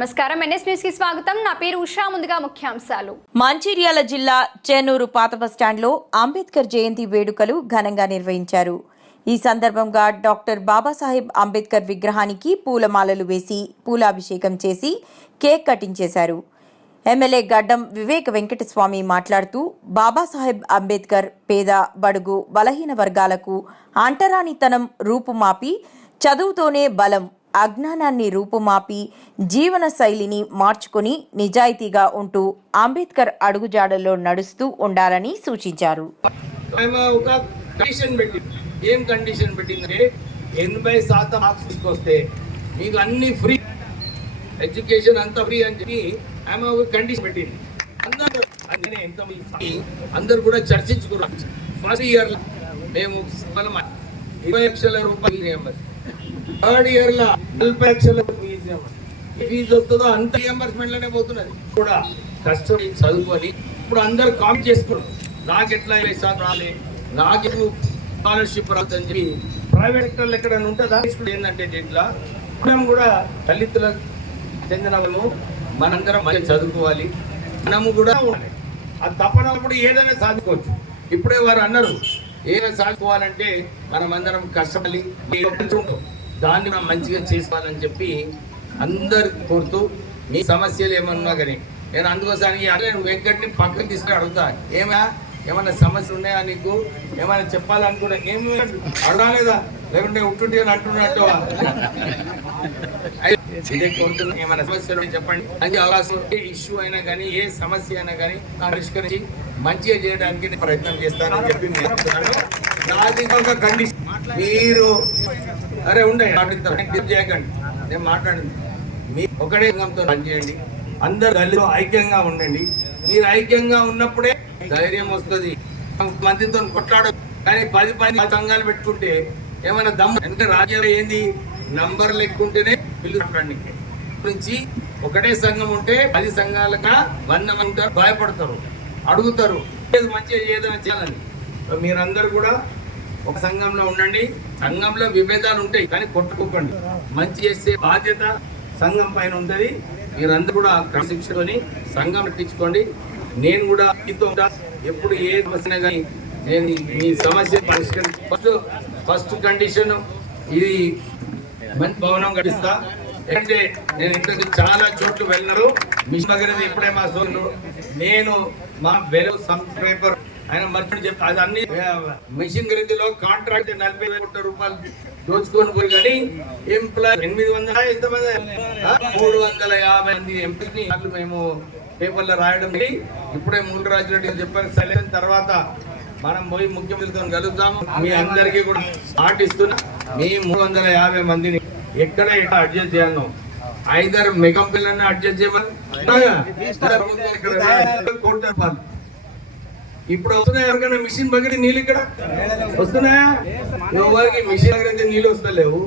నమస్కారం. ఎన్ఎస్ న్యూస్కి స్వాగతం. నా పేరు ఉషా. ముందుగా ముఖ్యాంశాలు. మంచిర్యాల జిల్లా చేనూరు పాత బస్టాండ్లో అంబేద్కర్ జయంతి వేడుకలు ఘనంగా నిర్వహించారు. ఈ సందర్భంగా డాక్టర్ బాబాసాహెబ్ అంబేద్కర్ విగ్రహానికి పూలమాలలు వేసి పూలాభిషేకం చేసి కేక్ కటింగ్ చేశారు. ఎమ్మెల్యే గడ్డం వివేక్ వెంకటస్వామి మాట్లాడుతూ బాబాసాహెబ్ అంబేద్కర్ పేద బడుగు బలహీన వర్గాలకు అంటరానితనం రూపుమాపి చదువుతోనే బలం అజ్ఞానాన్ని రూపుమాపి జీవన శైలిని మార్చుకొని నిజాయితీగా ఉంటూ అంబేద్కర్ అడుగుజాడల్లో నడుస్తూ ఉండాలని సూచించారు. ఆమె ఒక కండిషన్ పెట్టింది. ఏం కండిషన్ పెట్టిందంటే ఎనభై శాతం మార్క్స్ తీసుకొస్తే మీకు అన్ని ఫ్రీ ఎడ్యుకేషన్ అంతా ఫ్రీ అని చెప్పి ఆమె ఒక కండిషన్ పెట్టింది. అందరూ అందుకనే ఎంత అందరు కూడా చర్చించుకున్నారు. ఫస్ట్ ఇయర్ మేము ఇరవై లక్షల రూపాయలు థర్డ్ ఇయర్లో నలభై లక్షల ఫీజు వస్తుందో అంత రియంబర్స్మెంట్లోనే పోతున్నది. కూడా కష్టపడి చదువుకొని ఇప్పుడు అందరు కామెంట్ చేసుకున్నారు. నాకు ఎట్లా శాతం రాలే? నాకు స్కాలర్షిప్ రాదని చెప్పి ప్రైవేట్ సెక్టర్లు ఎక్కడ ఉంటుందా ఏంటంటే దీంట్లో మనం కూడా దళితులకు చెందిన వాళ్ళము. మనందరం మంచిగా చదువుకోవాలి. మనము కూడా ఉండాలి. అది తప్పనప్పుడు ఏదైనా సాధించుకోవచ్చు. ఇప్పుడే వారు అన్నారు ఏదైనా సాధించుకోవాలంటే మనం అందరం కష్టపడి దాన్ని మనం మంచిగా చేసుకోవాలని చెప్పి అందరికి కోరుతూ మీ సమస్యలు ఏమన్నా కానీ నేను అందుకోసానికి అదే వెంకట్ని పక్కకు తీసుకుని అడుగుతా. ఏమైనా ఏమైనా సమస్యలు ఉన్నాయా నీకు? ఏమైనా చెప్పాలనుకున్నా ఏమి? అడగలేదా లేకుంటే ఉంటుంటే అని అంటున్నట్టు ఇదే ఏమైనా సమస్యలు చెప్పండి. అది అవకాశం ఏ ఇష్యూ అయినా కానీ ఏ సమస్య అయినా కానీ పరిష్కరించి మంచిగా చేయడానికి నేను ప్రయత్నం చేస్తానని చెప్పి మీరు అరే ఉండే మాట్లాడతాను చేయకండి. నేను మాట్లాడింది. మీ ఒకటే సంఘంతో పనిచేయండి అందరు గల్లీలో ఐక్యంగా ఉండండి. మీరు ఐక్యంగా ఉన్నప్పుడే ధైర్యం వస్తుంది. మందితో కొట్లాడు కానీ పది పది సంఘాలు పెట్టుకుంటే ఏమైనా దమ్ ఎంత రాజ్యం ఏంది? నంబర్ లెక్కుంటేనే బిల్లు నుంచి ఒకటే సంఘం ఉంటే పది సంఘాలుగా వంద మంది ఉంటారు భయపడతారు అడుగుతారు. ఏది మంచిగా ఏదో చేయాలని. మీరందరూ కూడా ఒక సంఘంలో ఉండండి సంఘంలో విభేదాలు ఉంటాయి కానీ కొట్టుకోకండి. మంచి చేసే బాధ్యత సంఘం పైన ఉంటుంది. మీరందరూ కూడా క్రమశిక్షణని సంఘం పెట్టించుకోండి నేను కూడా మీతో ఎప్పుడు ఏ సమస్య కానీ నేను మీ సమస్య పరిష్కరి ఫస్ట్ ఫస్ట్ కండిషన్ ఇది మంచి భవనం గడిస్తా ఎందుకంటే నేను ఇంతకు చాలా చోట్ల వెళ్ళినారు. మిషన్ దగ్గర ఇప్పుడే మా సోదరుడు నేను మా వెలు పేపర్ ఆయన మర్చిపోయి చెప్తా అది అన్ని మిషన్ ఖరీదులో కాంట్రాక్ట్ నలభై వేల కోట్ల రూపాయలు దోచుకొని పోయి కానీ ఎంప్లాయ్ ఎనిమిది వందల ఎంతమంది? మూడు వందల యాభై మంది ఎంపీని మేము పేపర్లో రాయడం. ఇప్పుడే మూడు గారు చెప్పారు సెలక్షన్ తర్వాత మనం పోయి ముఖ్యమంత్రితో కలుద్దాం మీ అందరికీ కూడా స్టార్ట్ ఇస్తున్నా మీ మూడు వందల యాభై మందిని ఎక్కడ ఎక్కడ అడ్జస్ట్ చేయాలను. ఐదర్ మెగం పిల్లల్ని అడ్జస్ట్ చేయమని. కోటి రూపాయలు. ఇప్పుడు వస్తున్నాయి ఎవరికైనా మిషన్ బకెట్ నీళ్ళు ఇక్కడ? వస్తున్నాయా? ఎవరికి మిషన్ దగ్గర అయితే నీళ్ళు వస్తలేవు.